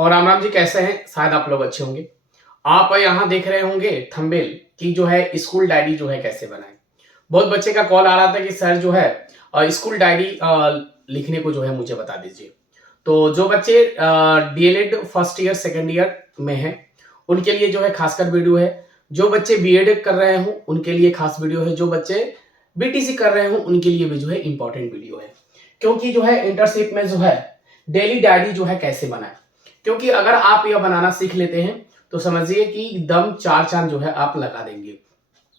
और राम राम जी, कैसे हैं? शायद आप लोग अच्छे होंगे। आप यहाँ देख रहे होंगे थंबनेल की जो है स्कूल डायरी जो है कैसे बनाएं। बहुत बच्चे का कॉल आ रहा था कि सर जो है स्कूल डायरी लिखने को जो है मुझे बता दीजिए। तो जो बच्चे DElEd first year second year में हैं उनके लिए जो है खासकर वीडियो है। जो बच्चे बीएड कर रहे हो उनके लिए खास वीडियो है। जो बच्चे बीटीसी कर रहे हो उनके लिए भी जो है इंपॉर्टेंट वीडियो है, क्योंकि जो है इंटर्नशिप में जो है डेली डायरी जो है कैसे बनाए। क्योंकि अगर आप यह बनाना सीख लेते हैं तो समझिए कि दम चार चांद जो है आप लगा देंगे।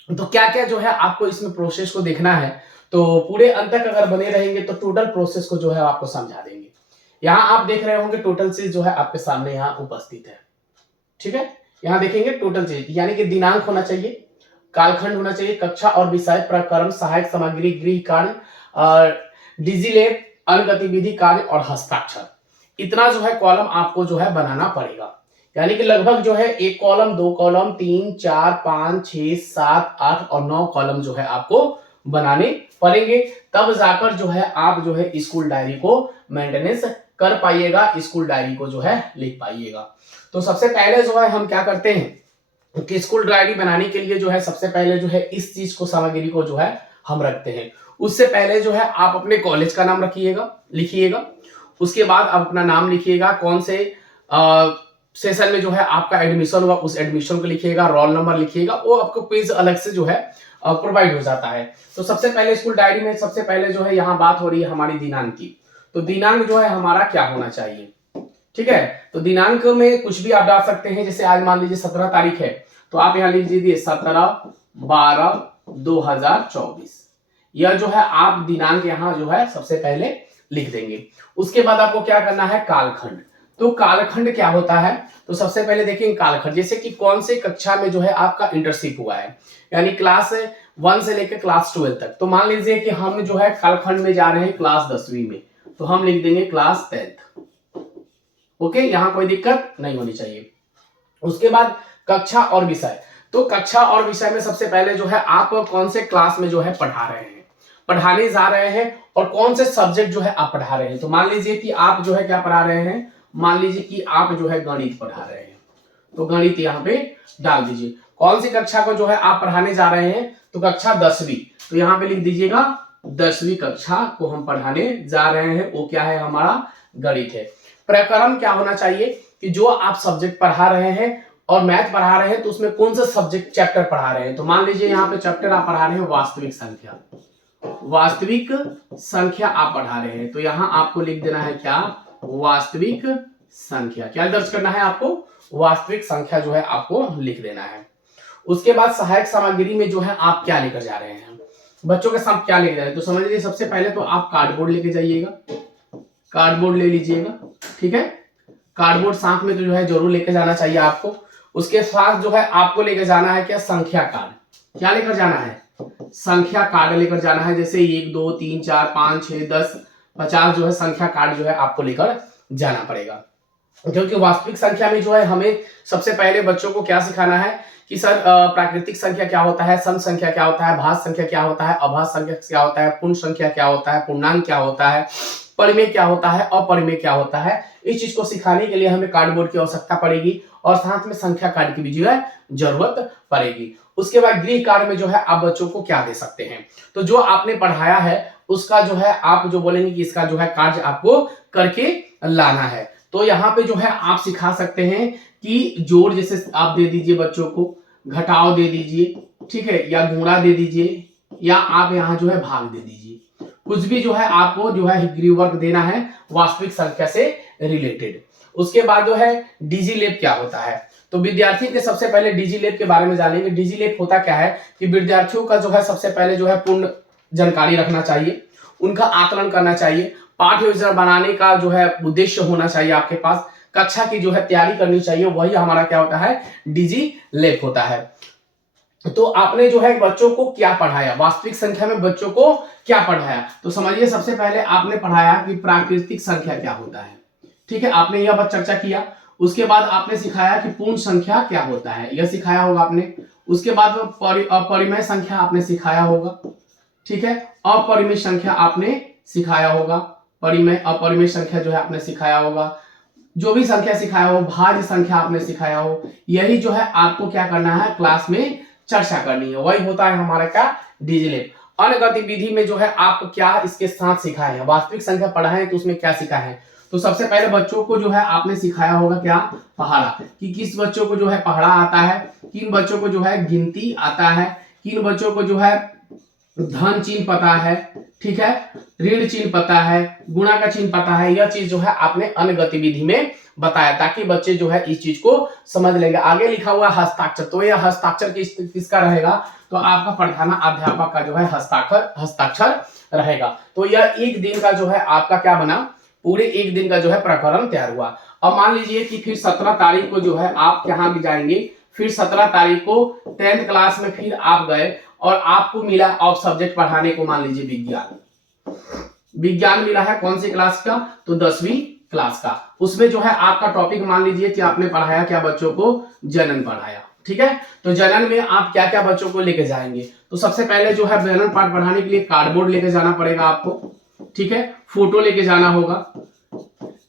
तो क्या क्या जो है आपको इसमें प्रोसेस को देखना है, तो पूरे अंत तक अगर बने रहेंगे तो टोटल प्रोसेस को जो है आपको समझा देंगे। यहाँ आप देख रहे होंगे टोटल चीज जो है आपके सामने यहाँ उपस्थित है। ठीक है, यहाँ देखेंगे टोटल चीज यानी कि दिनांक होना चाहिए, कालखंड होना चाहिए, कक्षा और विषय, प्रकरण, सहायक सामग्री, गृह कार्य, डिजिलेब, अन्य गतिविधि, कार्य और हस्ताक्षर। इतना जो है कॉलम आपको जो है बनाना पड़ेगा। यानी कि लगभग जो है एक कॉलम, दो कॉलम, 3, 4, 5, 6, 7, 8 और 9 कॉलम जो है आपको बनाने पड़ेंगे। तब जाकर जो है आप जो है स्कूल डायरी को मेंटेनेंस कर पाइएगा, स्कूल डायरी को जो है लिख पाइएगा। तो सबसे पहले जो है हम क्या करते हैं कि स्कूल डायरी बनाने के लिए जो है सबसे पहले जो है इस चीज को, सामग्री को जो है हम रखते हैं। उससे पहले जो है आप अपने कॉलेज का नाम लिखिएगा। उसके बाद आप अपना नाम लिखिएगा, कौन से सेशन में जो है आपका एडमिशन हुआ उस एडमिशन को लिखिएगा, रोल नंबर लिखिएगा, वो आपको पेज अलग से जो है प्रोवाइड हो जाता है। तो सबसे पहले स्कूल डायरी में सबसे पहले जो है यहाँ बात हो रही है हमारी दिनांक की। तो दिनांक जो है हमारा क्या होना चाहिए, ठीक है। तो दिनांक में कुछ भी आप डाल सकते हैं। जैसे आज मान लीजिए 17 तारीख है तो आप यहाँ लिख दीजिए 17/12/2024। यह जो है आप दिनांक यहाँ जो है सबसे पहले लिख देंगे। उसके बाद आपको क्या करना है, कालखंड। तो कालखंड क्या होता है, तो सबसे पहले देखेंगे कालखंड, जैसे कि कौन से कक्षा में जो है आपका इंटर्नशिप हुआ है, यानी क्लास 1 से लेकर क्लास 12 तक। तो मान लीजिए कि हम जो है कालखंड में जा रहे हैं क्लास 10वीं में, तो हम लिख देंगे क्लास 10th। ओके, यहाँ कोई दिक्कत नहीं होनी चाहिए। उसके बाद कक्षा और विषय। तो कक्षा और विषय में सबसे पहले जो है आप कौन से क्लास में जो है पढ़ाने जा रहे हैं और कौन से सब्जेक्ट जो है आप पढ़ा रहे हैं। तो मान लीजिए कि आप जो है क्या पढ़ा रहे हैं, मान लीजिए कि आप जो है गणित पढ़ा रहे हैं, तो गणित यहाँ पे डाल दीजिए। कौन सी कक्षा को जो है आप पढ़ाने जा रहे हैं, तो कक्षा 10वीं। तो यहाँ पे लिख दीजिएगा 10वीं कक्षा को हम पढ़ाने जा रहे हैं, वो क्या है, हमारा गणित है। प्रकरण क्या होना चाहिए कि जो आप सब्जेक्ट पढ़ा रहे हैं और मैथ पढ़ा रहे हैं तो उसमें कौन सा सब्जेक्ट चैप्टर पढ़ा रहे हैं। तो मान लीजिए यहाँ पे चैप्टर आप पढ़ा रहे हैं वास्तविक संख्या आप पढ़ा रहे हैं, तो यहाँ आपको लिख देना है क्या, वास्तविक संख्या। क्या दर्ज करना है आपको, वास्तविक संख्या जो है आपको लिख देना है। उसके बाद सहायक सामग्री में जो है आप क्या लेकर जा रहे हैं, बच्चों के साथ क्या लेकर जा रहे हैं। तो समझ लीजिए सबसे पहले तो आप कार्डबोर्ड लेके जाइएगा, कार्डबोर्ड ले लीजिएगा, ठीक है। कार्डबोर्ड साथ में तो जो है जरूर लेके जाना चाहिए आपको। उसके साथ जो है आपको लेकर जाना है क्या, संख्या कार्ड। क्या लेकर जाना है, संख्या कार्ड लेकर जाना है। जैसे 1, 2, 3, 4, 5, 6, 10, 50 जो है संख्या कार्ड जो है आपको लेकर जाना पड़ेगा। क्योंकि वास्तविक संख्या में जो है हमें सबसे पहले बच्चों को क्या सिखाना है कि सर प्राकृतिक संख्या क्या होता है, सम संख्या क्या होता है, भाज्य संख्या क्या होता है, अभाज्य संख्या क्या होता है, पूर्ण संख्या क्या होता है, पूर्णांक क्या होता है, परिमेय क्या होता है, अपरिमेय क्या होता है। इस चीज को सिखाने के लिए हमें कार्डबोर्ड की आवश्यकता पड़ेगी और साथ में संख्या कार्ड की भी जो है जरूरत पड़ेगी। उसके बाद गृह कार्य में जो है आप बच्चों को क्या दे सकते हैं, तो जो आपने पढ़ाया है उसका जो है आप जो बोलेंगे कि इसका जो है कार्य आपको करके लाना है। तो यहाँ पे जो है आप सिखा सकते हैं कि जोड़ जैसे आप दे दीजिए बच्चों को, घटाव दे दीजिए, ठीक है, या गुणा दे दीजिए, या आप यहाँ जो है भाग दे दीजिए। कुछ भी जो है आपको जो है गृह वर्क देना है वास्तविक संख्या से रिलेटेड। उसके बाद जो है डिजिलेब क्या होता है, तो विद्यार्थी के सबसे पहले डिजिलेब के बारे में जानेंगे। डिजिलेब होता क्या है कि विद्यार्थियों का जो है सबसे पहले जो है पूर्ण जानकारी रखना चाहिए, उनका आकलन करना चाहिए, पाठ्य योजना बनाने का जो है उद्देश्य होना चाहिए आपके पास, कक्षा की जो है तैयारी करनी चाहिए, वही हमारा क्या होता है, डिजिलेब होता है। तो आपने जो है बच्चों को क्या पढ़ाया, वास्तविक संख्या में बच्चों को क्या पढ़ाया। तो समझिए सबसे पहले आपने पढ़ाया कि प्राकृतिक संख्या क्या होता है, ठीक है, आपने यह बात चर्चा किया। उसके बाद आपने सिखाया कि पूर्ण संख्या क्या होता है, यह सिखाया होगा आपने। उसके बाद अपरिमेय संख्या आपने सिखाया होगा, ठीक है, अपरिमेय संख्या आपने सिखाया होगा, परिमेय अपरिमेय संख्या जो है आपने सिखाया होगा। जो भी संख्या सिखाया हो, भाज्य संख्या आपने सिखाया हो, यही जो है आपको क्या करना है, क्लास में चर्चा करनी है। वही होता है हमारा क्या, डिजिलिप। अन्य गतिविधि में जो है आप क्या इसके साथ सिखाए हैं, वास्तविक संख्या पढ़ाए हैं तो उसमें क्या सिखाए हैं। तो सबसे पहले बच्चों को जो है आपने सिखाया होगा क्या, पहाड़ा, कि किस बच्चों को जो है पहाड़ा आता है, किन बच्चों को जो है गिनती आता है, किन बच्चों को जो है धन चिन्ह पता है, ठीक है, ऋण चिन्ह पता है, गुणा का चिन्ह पता है। यह चीज जो है आपने अन्य गतिविधि में बताया, ताकि बच्चे जो है इस चीज को समझ लेंगे। आगे लिखा हुआ है हस्ताक्षर, तो यह हस्ताक्षर किसका रहेगा, तो आपका प्रधान अध्यापक का जो है हस्ताक्षर रहेगा। तो यह एक दिन का जो है आपका क्या बना, पूरे एक दिन का जो है प्रकरण तैयार हुआ। अब मान लीजिए कि फिर 17 तारीख को जो है आप यहाँ भी जाएंगे, फिर 17 तारीख को 10th क्लास में फिर आप गए और आपको मिला ऑफ सब्जेक्ट पढ़ाने को, मान लीजिए विज्ञान मिला है, कौन सी क्लास का, तो 10वीं क्लास का। उसमें जो है आपका टॉपिक मान लीजिए कि आपने पढ़ाया क्या, बच्चों को जनन पढ़ाया, ठीक है। तो जनन में आप क्या क्या बच्चों को लेके जाएंगे, तो सबसे पहले जो है जनन पाठ पढ़ाने के लिए कार्डबोर्ड लेके जाना पड़ेगा आपको, ठीक है, फोटो लेके जाना होगा,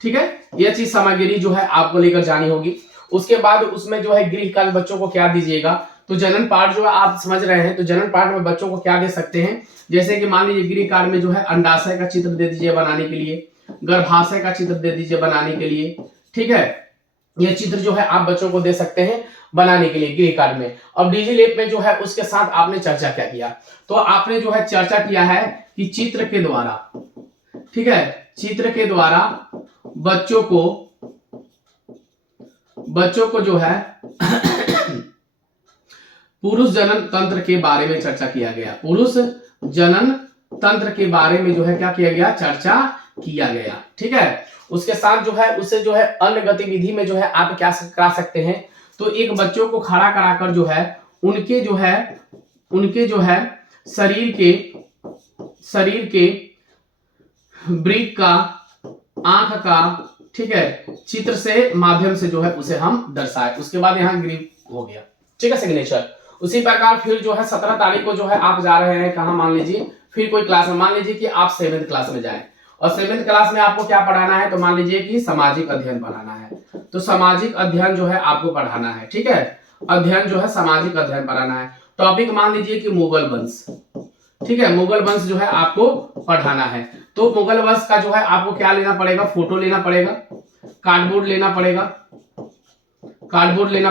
ठीक है, यह चीज सामग्री जो है आपको लेकर जानी होगी। उसके बाद उसमें जो है गृह कार्य बच्चों को क्या दीजिएगा, तो जनन पाठ जो है आप समझ रहे हैं, तो जनन पाठ में बच्चों को क्या दे सकते हैं, जैसे कि मान लीजिए गृह कार्य में जो है अंडाशय का चित्र दे दीजिए बनाने के लिए, गर्भाशय का चित्र दे दीजिए बनाने के लिए, ठीक है, यह चित्र जो है आप बच्चों को दे सकते हैं बनाने के लिए गृह कार्य में। अब डिजिलेप में जो है उसके साथ आपने चर्चा क्या किया, तो आपने जो है चर्चा किया है कि चित्र के द्वारा, ठीक है, चित्र के द्वारा बच्चों को जो है पुरुष जनन तंत्र के बारे में चर्चा किया गया, पुरुष जनन तंत्र के बारे में जो है क्या किया गया, चर्चा किया गया, ठीक है। उसके साथ जो है उससे जो है अन्य गतिविधि में जो है आप क्या करा सकते हैं, तो एक बच्चों को खड़ा कराकर जो है उनके जो है शरीर के वृक्क का, आंख का, ठीक है, चित्र से माध्यम से जो है उसे हम दर्शाए। उसके बाद यहाँ ग्रीप हो गया, ठीक है, सिग्नेचर। उसी प्रकार फिर जो है 17 तारीख को जो है आप जा रहे हैं कहाँ, मान लीजिए फिर कोई क्लास में, मान लीजिए कि आप 7th क्लास में जाएं और 7th क्लास में आपको क्या पढ़ाना है, तो मान लीजिए कि सामाजिक अध्ययन पढ़ाना है, तो सामाजिक अध्ययन जो है आपको पढ़ाना है, ठीक है, अध्ययन जो है सामाजिक अध्ययन पढ़ाना है। टॉपिक मान लीजिए कि मुगल वंश, ठीक है, मुगल वंश जो है आपको पढ़ाना है। तो मुगल वंश का जो है आपको क्या लेना पड़ेगा, फोटो लेना पड़ेगा, कार्डबोर्ड लेना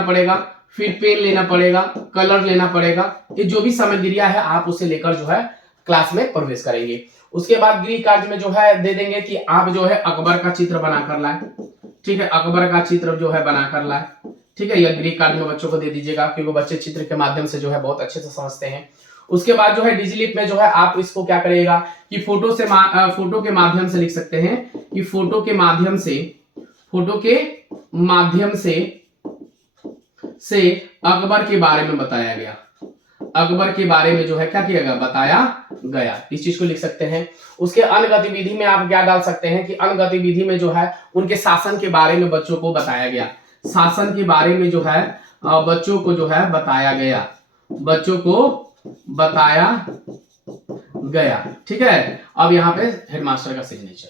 पड़ेगा, फिर पेन लेना पड़ेगा, कलर लेना पड़ेगा, ये जो भी सामग्रियां है आप उसे लेकर जो है क्लास में प्रवेश करेंगे। उसके बाद गृह कार्य में जो है दे देंगे कि आप जो है अकबर का चित्र बनाकर लाए, ठीक है, अकबर का चित्र जो है बनाकर लाए, ठीक है, यह गृह कार्य में बच्चों को दे दीजिएगा, क्योंकि बच्चे चित्र के माध्यम से जो है बहुत अच्छे से समझते हैं। उसके बाद जो है डिजिलिप में जो है आप इसको क्या करिएगा कि फोटो के माध्यम से लिख सकते हैं कि फोटो के माध्यम से अकबर के बारे में बताया गया, अकबर के बारे में जो है क्या किया गया, बताया गया, इस चीज को लिख सकते हैं। उसके अन्य गतिविधि में आप क्या डाल सकते हैं कि अन्य गतिविधि में जो है उनके शासन के बारे में बच्चों को बताया गया, शासन के बारे में जो है बच्चों को जो है बताया गया, ठीक है। अब यहाँ पे हेडमास्टर का सिग्नेचर।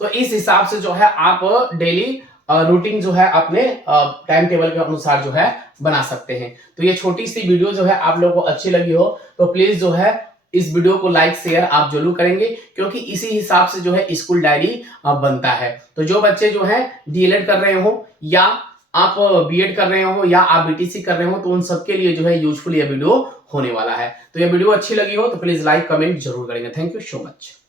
तो इस हिसाब से जो है आप डेली रूटीन जो है अपने टाइम टेबल के अनुसार जो है बना सकते हैं। तो ये छोटी सी वीडियो जो है आप लोगों को अच्छी लगी हो तो प्लीज जो है इस वीडियो को लाइक शेयर आप जरूर करेंगे, क्योंकि इसी हिसाब से जो है स्कूल डायरी बनता है। तो जो बच्चे जो है डीएलएड कर रहे हो या आप बीएड कर रहे हो या आप बीटीसी कर रहे हो, तो उन सबके लिए जो है यूजफुल ये वीडियो होने वाला है। तो ये वीडियो अच्छी लगी हो तो प्लीज लाइक कमेंट जरूर करेंगे। Thank you so much.